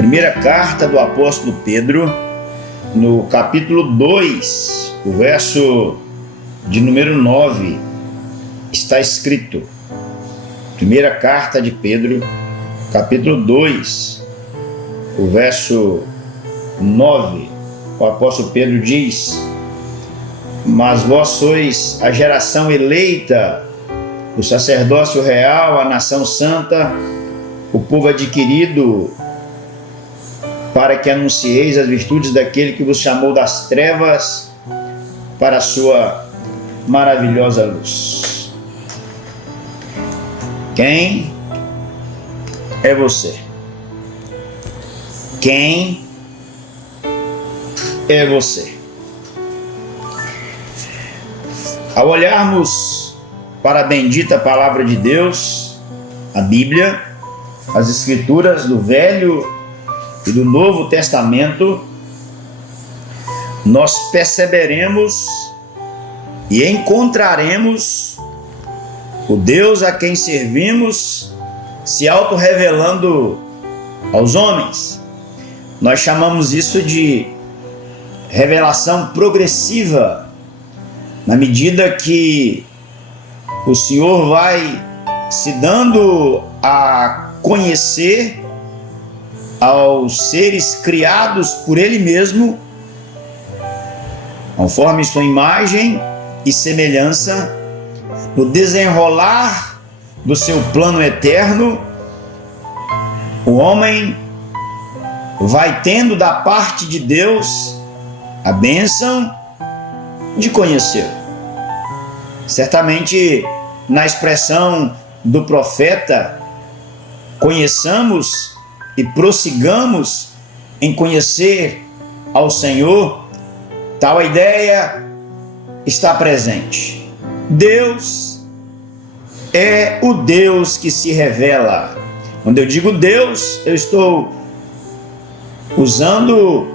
Primeira carta do apóstolo Pedro, no capítulo 2, o verso de número 9, está escrito. Primeira carta de Pedro, capítulo 2, o verso 9, o apóstolo Pedro diz: mas vós sois a geração eleita, o sacerdócio real, a nação santa, o povo adquirido, para que anuncieis as virtudes daquele que vos chamou das trevas para a sua maravilhosa luz. Quem é você? Quem é você? Ao olharmos para a bendita palavra de Deus, a Bíblia, as Escrituras do Velho e do Novo Testamento, nós perceberemos e encontraremos o Deus a quem servimos se auto-revelando aos homens. Nós chamamos isso de revelação progressiva, na medida que o Senhor vai se dando a conhecer aos seres criados por Ele mesmo, conforme sua imagem e semelhança, no desenrolar do seu plano eterno. O homem vai tendo da parte de Deus a bênção de conhecê-lo. Certamente, na expressão do profeta, conheçamos e prossigamos em conhecer ao Senhor, tal ideia está presente. Deus é o Deus que se revela. Quando eu digo Deus, eu estou usando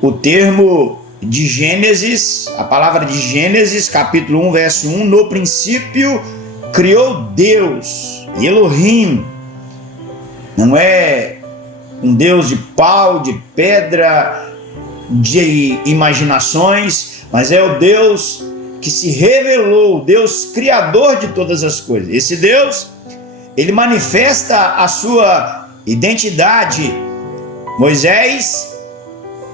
o termo de Gênesis, a palavra de Gênesis, capítulo 1, verso 1. No princípio criou Deus, Elohim. Não é um Deus de pau, de pedra, de imaginações, mas é o Deus que se revelou, o Deus criador de todas as coisas. Esse Deus, ele manifesta a sua identidade. Moisés,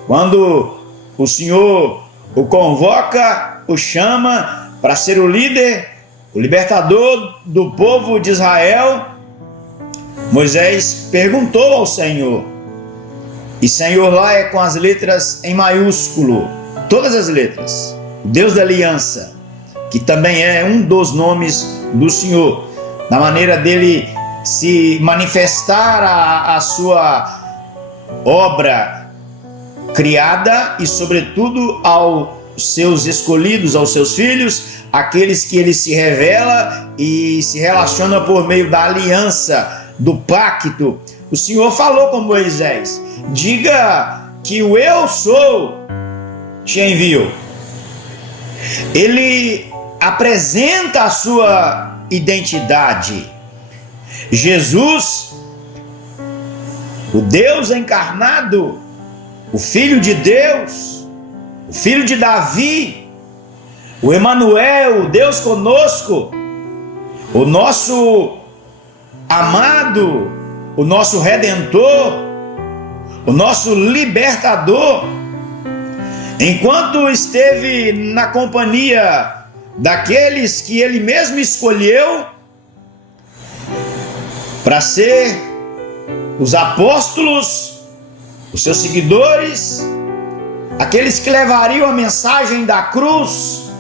quando o Senhor o convoca, o chama para ser o líder, o libertador do povo de Israel, Moisés perguntou ao Senhor, e Senhor lá é com as letras em maiúsculo, todas as letras, Deus da aliança, que também é um dos nomes do Senhor, na maneira dele se manifestar a sua obra criada e sobretudo aos seus escolhidos, aos seus filhos, aqueles que ele se revela e se relaciona por meio da aliança, do pacto. O Senhor falou com Moisés: diga que o eu sou te enviou. Ele apresenta a sua identidade. Jesus, o Deus encarnado, o Filho de Deus, o Filho de Davi, o Emanuel, o Deus conosco, o nosso amado, o nosso Redentor, o nosso Libertador, enquanto esteve na companhia daqueles que Ele mesmo escolheu para ser os apóstolos, os seus seguidores, aqueles que levariam a mensagem da cruz,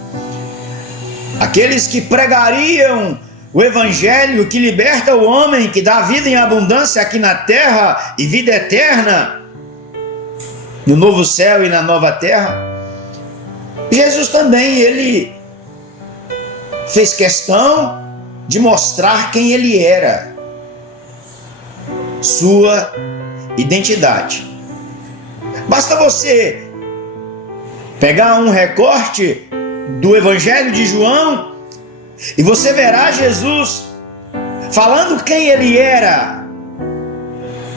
aqueles que pregariam o Evangelho que liberta o homem, que dá vida em abundância aqui na terra e vida eterna no novo céu e na nova terra. Jesus também, ele fez questão de mostrar quem ele era, sua identidade. Basta você pegar um recorte do Evangelho de João e você verá Jesus falando quem ele era.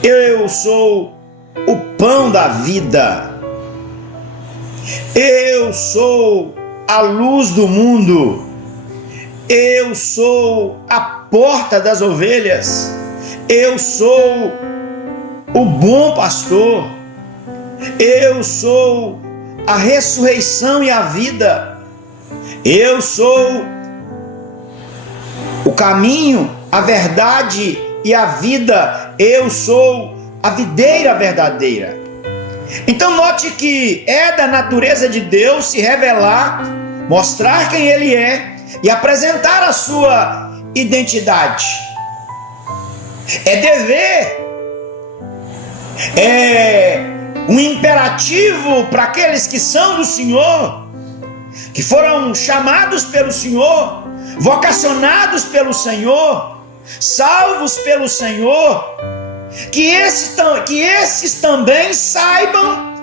Eu sou o pão da vida. Eu sou a luz do mundo. Eu sou a porta das ovelhas. Eu sou o bom pastor. Eu sou a ressurreição e a vida. Eu sou o caminho, a verdade e a vida. Eu sou a videira verdadeira. Então note que é da natureza de Deus se revelar, mostrar quem Ele é e apresentar a sua identidade. É dever, é um imperativo para aqueles que são do Senhor, que foram chamados pelo Senhor, vocacionados pelo Senhor, salvos pelo Senhor, que esses também saibam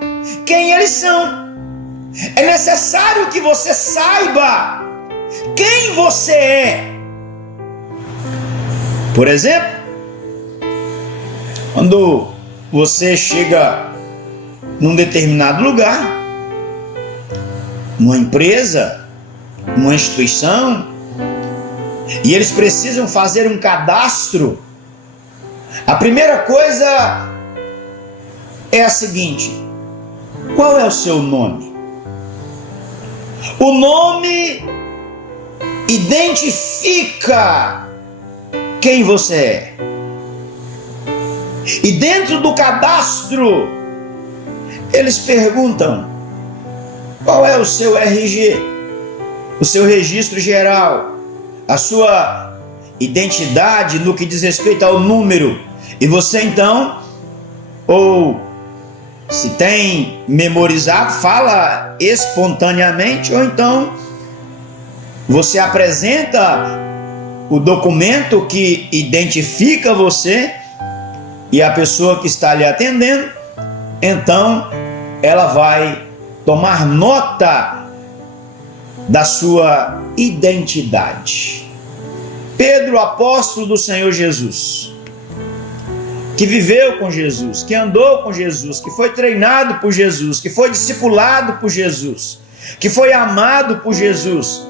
quem eles são. É necessário que você saiba quem você é. Por exemplo, quando você chega num determinado lugar, numa empresa, numa instituição, e eles precisam fazer um cadastro, a primeira coisa é a seguinte: qual é o seu nome? O nome identifica quem você é. E dentro do cadastro, eles perguntam: qual é o seu RG? O seu registro geral, a sua identidade no que diz respeito ao número. E você então, ou se tem memorizado, fala espontaneamente, ou então você apresenta o documento que identifica você e a pessoa que está lhe atendendo, então ela vai tomar nota da sua identidade. Pedro, apóstolo do Senhor Jesus, que viveu com Jesus, que andou com Jesus, que foi treinado por Jesus, que foi discipulado por Jesus, que foi amado por Jesus,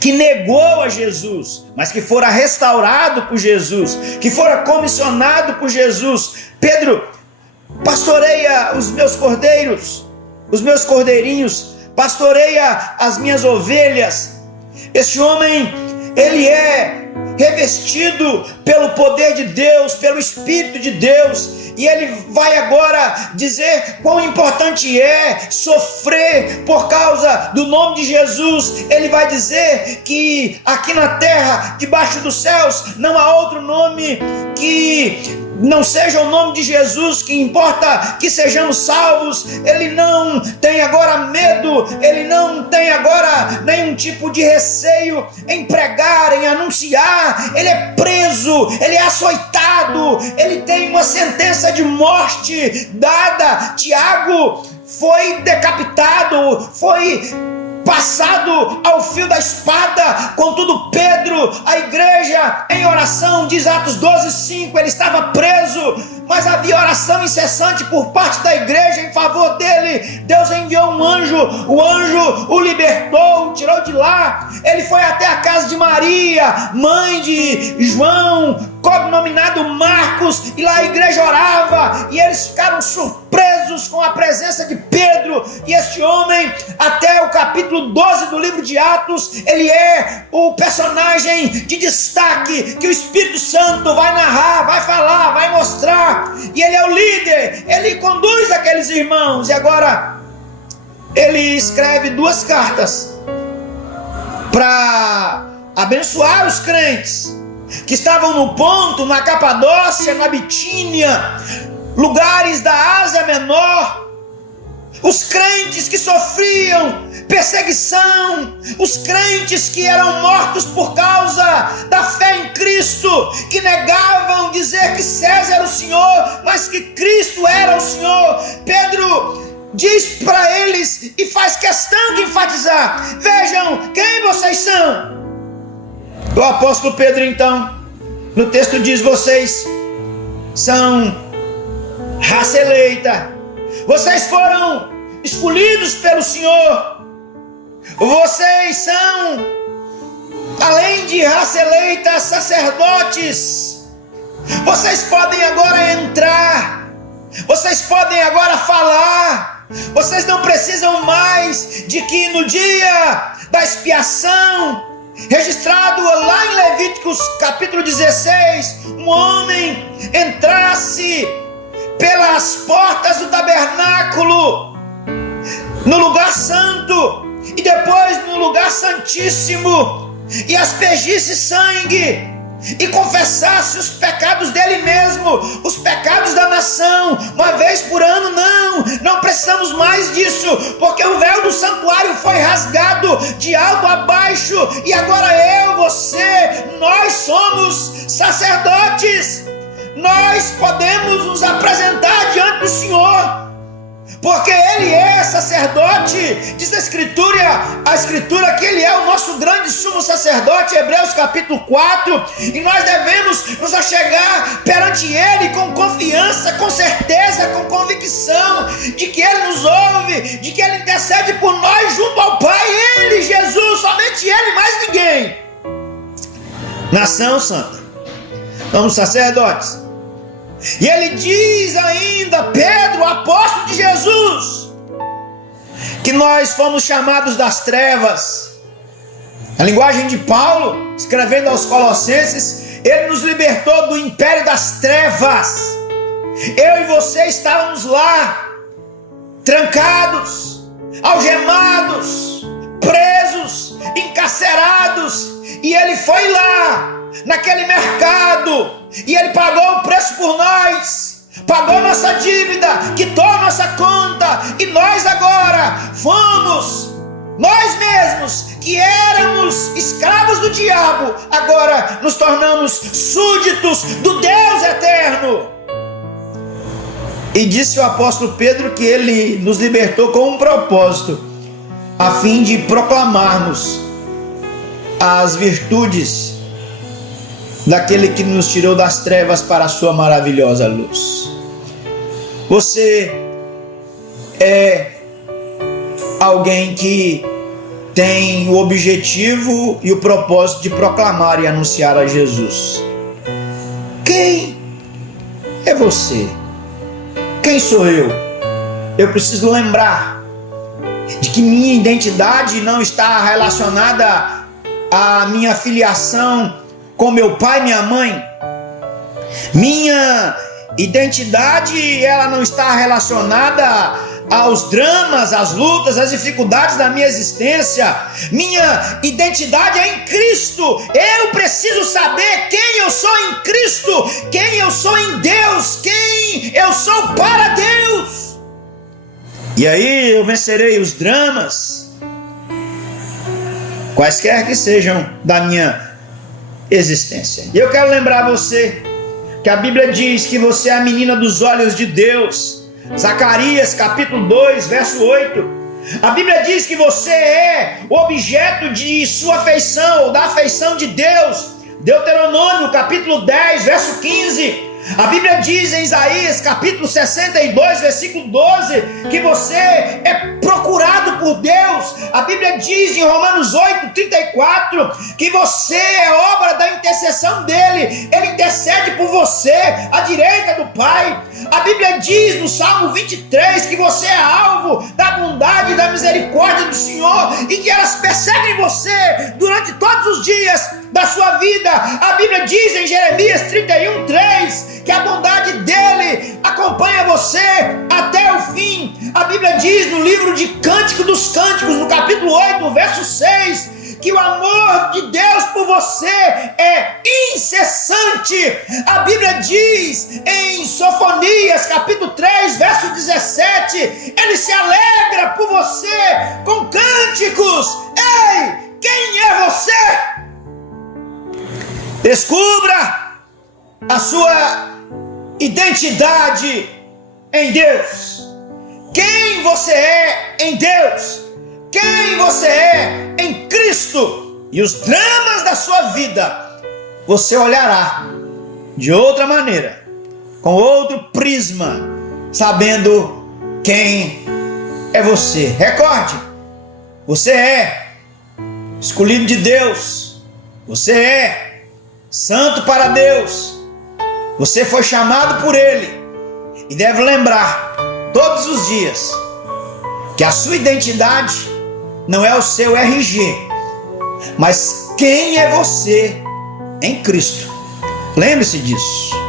que negou a Jesus, mas que fora restaurado por Jesus, que fora comissionado por Jesus. Pedro, pastoreia os meus cordeiros, os meus cordeirinhos, pastoreia as minhas ovelhas. Este homem, ele é revestido pelo poder de Deus, pelo Espírito de Deus, e ele vai agora dizer quão importante é sofrer por causa do nome de Jesus. Ele vai dizer que aqui na terra, debaixo dos céus, não há outro nome que não seja o nome de Jesus, que importa que sejamos salvos. Ele não tem agora medo, ele não tem agora nenhum tipo de receio em pregar, em anunciar. Ele é preso, ele é açoitado, ele tem uma sentença de morte dada. Tiago foi decapitado, foi passado ao fio da espada. Contudo, Pedro, a igreja em oração, diz Atos 12:5, ele estava preso, mas havia oração incessante por parte da igreja em favor dele. Deus enviou um anjo, o anjo o libertou, o tirou de lá. Ele foi até a casa de Maria, mãe de João, cognominado Marcos, e lá a igreja orava, e eles ficaram surpresos com a presença de Pedro. E este homem, até o capítulo 12 do livro de Atos, ele é o personagem de destaque que o Espírito Santo vai narrar, vai falar, vai mostrar, e ele é o líder, ele conduz aqueles irmãos. E agora ele escreve 2 cartas para abençoar os crentes que estavam no Ponto, na Capadócia, na Bitínia, lugares da Ásia Menor, os crentes que sofriam perseguição, os crentes que eram mortos por causa da fé em Cristo, que negavam dizer que César era o Senhor, mas que Cristo era o Senhor. Pedro diz para eles e faz questão de enfatizar: vejam quem vocês são. O apóstolo Pedro, então, no texto diz: vocês são raça eleita. Vocês foram escolhidos pelo Senhor. Vocês são, além de raça eleita, sacerdotes. Vocês podem agora entrar. Vocês podem agora falar. Vocês não precisam mais de que no dia da expiação, registrado lá em Levíticos capítulo 16, um homem entrasse pelas portas do tabernáculo no lugar santo e depois no lugar santíssimo e aspergisse sangue e confessasse os pecados dele mesmo, os pecados da nação, uma vez por ano. Não precisamos mais disso, porque o véu do santuário foi rasgado de alto a baixo, e agora eu, você, nós somos sacerdotes. Nós podemos nos apresentar diante do Senhor, porque Ele é sacerdote. Diz a Escritura que Ele é o nosso grande sumo sacerdote, Hebreus capítulo 4, e nós devemos nos achegar perante Ele com confiança, com certeza, com convicção de que Ele nos ouve, de que Ele intercede por nós junto ao Pai. Ele, Jesus, somente Ele, mais ninguém. Nação santa, somos sacerdotes. E ele diz ainda, Pedro, apóstolo de Jesus, que nós fomos chamados das trevas. A linguagem de Paulo, escrevendo aos Colossenses, ele nos libertou do império das trevas. Eu e você estávamos lá, trancados, algemados, presos, encarcerados, e ele foi lá, naquele mercado, e ele pagou o preço por nós, pagou nossa dívida, quitou nossa conta, e nós agora fomos, nós mesmos que éramos escravos do diabo, agora nos tornamos súditos do Deus eterno. E disse o apóstolo Pedro que ele nos libertou com um propósito, a fim de proclamarmos as virtudes daquele que nos tirou das trevas para a sua maravilhosa luz. Você é alguém que tem o objetivo e o propósito de proclamar e anunciar a Jesus. Quem é você? Quem sou eu? Eu preciso lembrar de que minha identidade não está relacionada à minha filiação com meu pai e minha mãe. Minha identidade, ela não está relacionada aos dramas, às lutas, às dificuldades da minha existência. Minha identidade é em Cristo. Eu preciso saber quem eu sou em Cristo, quem eu sou em Deus, quem eu sou para Deus. E aí eu vencerei os dramas, quaisquer que sejam da minha existência. E eu quero lembrar você que a Bíblia diz que você é a menina dos olhos de Deus. Zacarias capítulo 2, verso 8. A Bíblia diz que você é o objeto de sua afeição, ou da afeição de Deus. Deuteronômio capítulo 10, verso 15. A Bíblia diz em Isaías capítulo 62, versículo 12, que você é procurado por Deus. A Bíblia diz em Romanos 8, 34, que você é obra da intercessão dele. Ele intercede por você à direita do Pai. A Bíblia diz no Salmo 23 que você é alvo da bondade e da misericórdia do Senhor, e que elas perseguem você durante todos os dias da sua vida. A Bíblia diz em Jeremias 31, 3, que a bondade dele acompanha você até o fim. A Bíblia diz no livro de Cântico dos Cânticos, no capítulo 8, verso 6, que o amor de Deus por você é incessante. A Bíblia diz em Sofonias capítulo 3, verso 17, ele se alegra por você com cânticos. Ei, quem é você? Descubra a sua identidade em Deus. Quem você é em Deus? Quem você é em Cristo? E os dramas da sua vida você olhará de outra maneira, com outro prisma, sabendo quem é você. Recorde, você é escolhido de Deus, você é santo para Deus, você foi chamado por Ele e deve lembrar todos os dias que a sua identidade não é o seu RG, mas quem é você em Cristo. Lembre-se disso.